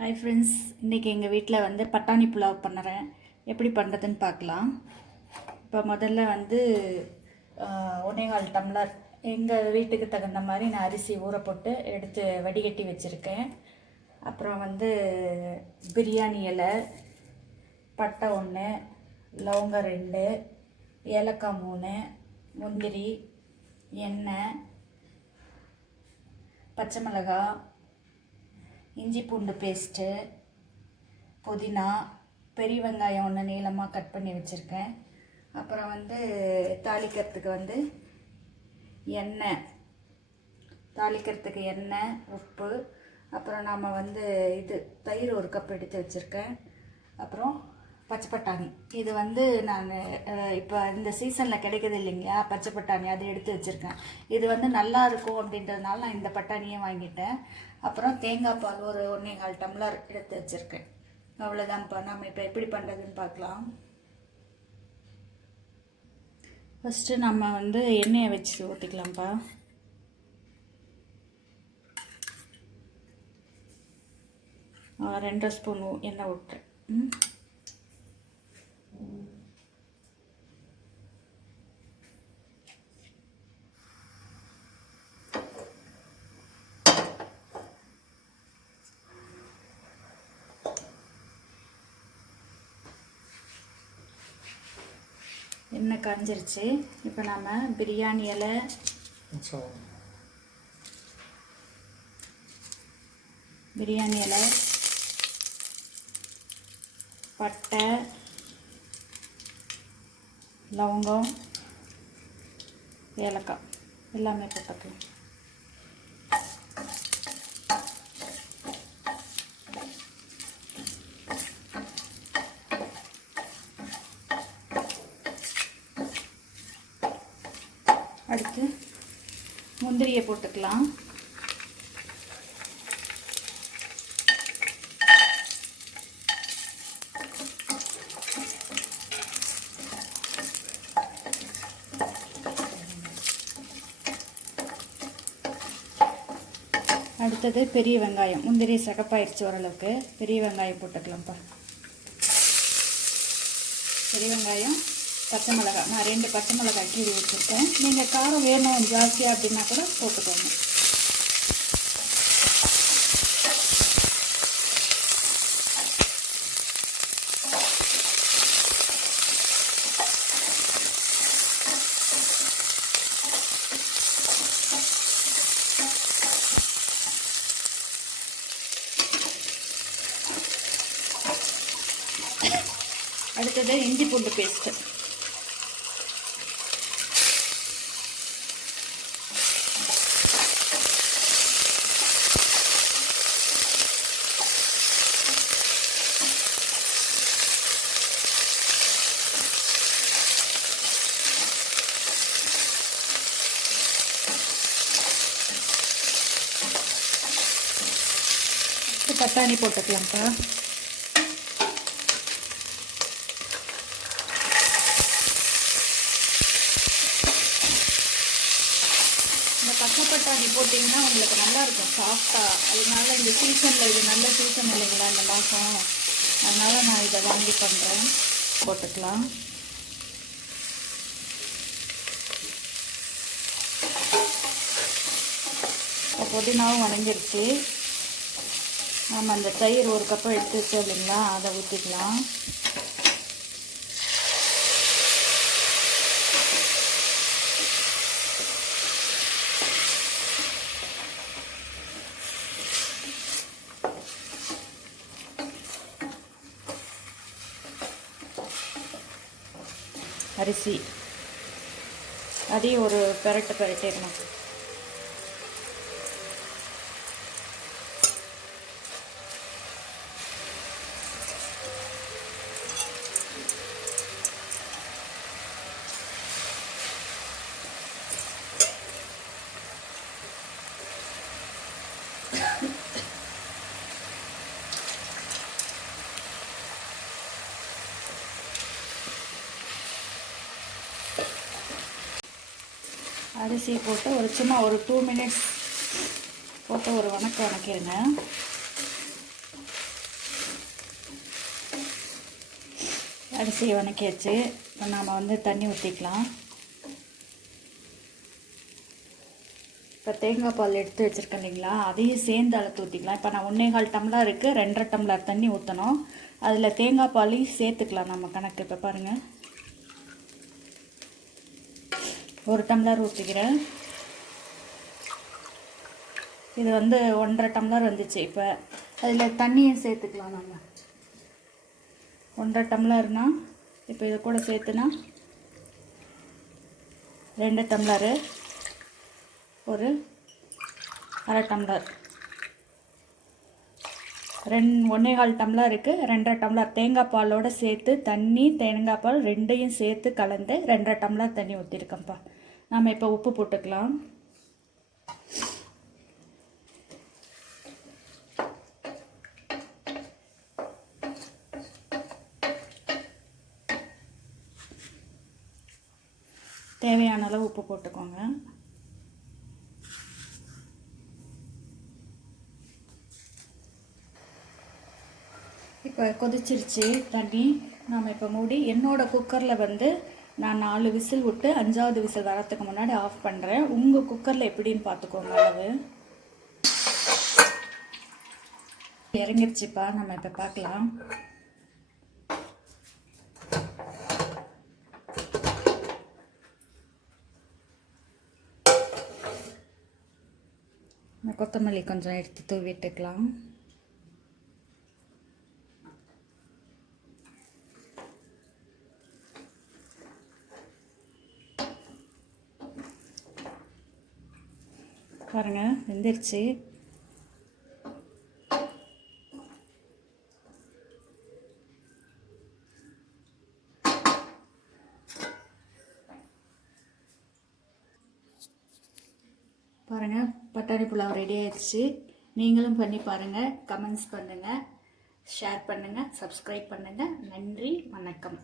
Hi friends இன்றைக்கி எங்கள் வீட்டில் வந்து பட்டாணி புலாவ் பண்ணுறேன். எப்படி பண்ணுறதுன்னு பார்க்கலாம். இப்போ முதல்ல வந்து ஒன்னேகால் டம்ளர் எங்கள் வீட்டுக்கு தகுந்த மாதிரி நான் அரிசி ஊற போட்டு எடுத்து வடிகட்டி வச்சுருக்கேன். அப்புறம் வந்து பிரியாணி இலை பட்டை ஒன்று லவங்கம் ரெண்டு ஏலக்காய் மூணு முந்திரி எண்ணெய் பச்சை மிளகாய் இஞ்சி பூண்டு பேஸ்ட்டு புதினா பெரிய வெங்காயம் ஒன்று நீளமாக கட் பண்ணி வச்சுருக்கேன். அப்புறம் வந்து தாளிக்கிறதுக்கு வந்து எண்ணெய் தாளிக்கிறதுக்கு எண்ணெய் உப்பு அப்புறம் நாம் வந்து இது தயிர் ஒரு கப் எடுத்து வச்சுருக்கேன். அப்புறம் பச்சை பட்டாணி. இது வந்து நான் இப்போ இந்த சீசனில் கிடைக்கிது இல்லைங்களா? பச்சை பட்டாணி அதை எடுத்து வச்சுருக்கேன். இது வந்து நல்லா இருக்கும் அப்படின்றதுனால நான் இந்த பட்டாணியை வாங்கிட்டேன். அப்புறம் தேங்காய் பால் ஒரு ஒன்றே கால் டம்ளர் எடுத்து வச்சுருக்கேன். அவ்வளோதான்ப்பா நம்ம இப்போ எப்படி பண்ணுறதுன்னு பார்க்கலாம். ஃபஸ்ட்டு நம்ம வந்து எண்ணெயை வச்சு ஊற்றிக்கலாம்ப்பா ரெண்டரை ஸ்பூன் எண்ணெய் விட்டுறேன் ம். எண்ணெய் காஞ்சிருச்சு. இப்போ நாம் பிரியாணி இலை. பிரியாணி இலை. பட்டை. லவங்கம் ஏலக்காய் எல்லாமே போட்டுக்கலாம். அடுத்து முந்திரியை போட்டுக்கலாம். அடுத்தது பெரிய வெங்காயம். முந்திரி சகப்பாயிடுச்சு ஓரளவுக்கு. பெரிய வெங்காயம் போட்டுக்கலாம்ப்பா. பெரிய வெங்காயம் பச்சை மிளகாய். நான் ரெண்டு பச்சை மிளகாய் கீழே வச்சுருக்கேன். நீங்கள் காரம் வேணும் ஜாஸ்தியாக அப்படின்னா கூட போட்டுக்கோங்க. அடுத்தது இஞ்சி பூண்டு பேஸ்ட்டு பட்டாணி போட்டுக்கலாம்ப்பா. இந்த பச்சை பட்டாணி போட்டிங்கன்னா உங்களுக்கு நல்லாயிருக்கும். சாஃப்டாக அதனால இந்த சீசனில் இது நல்ல சீசன் இல்லைங்களா இந்த மாதம் அதனால் நான் இதை வாங்கி பண்ணுறேன் போட்டுக்கலாம். இப்போ புதினாவும் வணங்கிருச்சு. நம்ம அந்த தயிர் ஒரு கப்பை எடுத்து வச்சோம் இல்லைங்களா அதை ஊற்றிக்கலாம் அரிசி. அதையும் ஒரு பெரட்டு பெரட்டிடணும். அரிசியை போட்டு ஒரு சும்மா ஒரு டூ மினிட்ஸ் போட்டு ஒரு வணக்கம் வணக்கிடுங்க அரிசியை வணக்கியாச்சு. இப்போ நாம் வந்து தண்ணி ஊற்றிக்கலாம் இப்போ தேங்காய் பால் எடுத்து வச்சுருக்கேன் இல்லைங்களா? அதையும் சேர்ந்து அளத்து ஊற்றிக்கலாம் இப்போ நான் ஒன்றே கால் டம்ளர் இருக்குது ரெண்டரை டம்ளர் தண்ணி ஊற்றணும் அதில் தேங்காய் பாலையும் சேர்த்துக்கலாம் நம்ம கணக்கு. இப்போ பாருங்கள் ஒரு டம்ளர் ஊற்றிக்கிறேன் இது வந்து ஒன்றரை டம்ளர் வந்துச்சு. இப்போ அதில் தண்ணியும் சேர்த்துக்கலாம் நம்ம ஒன்றரை டம்ளர்னா இப்போ இது கூட சேர்த்துனா ரெண்டு டம்ளரு. ஒரு அரை டம்ளர். ரெண் ஒன்றே கால் டம்ளர் இருக்குது ரெண்டரை டம்ளர். தேங்காய் பாலோடு சேர்த்து தண்ணி தேங்காய் பால் ரெண்டையும் சேர்த்து கலந்து ரெண்டரை டம்ளர் தண்ணி ஊற்றிருக்கேன்ப்பா நாம் இப்போ உப்பு போட்டுக்கலாம். தேவையான அளவு உப்பு போட்டுக்கோங்க. இப்போ கொதிச்சிருச்சு தண்ணி. நாம் இப்போ மூடி என்னோடய குக்கரில் வந்து நான் நாலு விசில் விட்டு அஞ்சாவது விசில் வரத்துக்கு முன்னாடி ஆஃப் பண்ணுறேன் உங்கள் குக்கரில் எப்படின்னு பார்த்துக்கோங்க அளவு. இறங்கிருச்சுப்பா நம்ம இப்போ பார்க்கலாம். கொத்தமல்லி கொஞ்சம் எடுத்து தூவிட்டுக்கலாம் பாருங்க வெந்துருச்சு. பாருங்கள் பட்டாணி புலாவ் ரெடி ஆயிடுச்சு. நீங்களும் பண்ணி பாருங்கள் கமெண்ட்ஸ் பண்ணுங்கள் ஷேர் பண்ணுங்கள் சப்ஸ்கிரைப் பண்ணுங்கள் நன்றி வணக்கம்.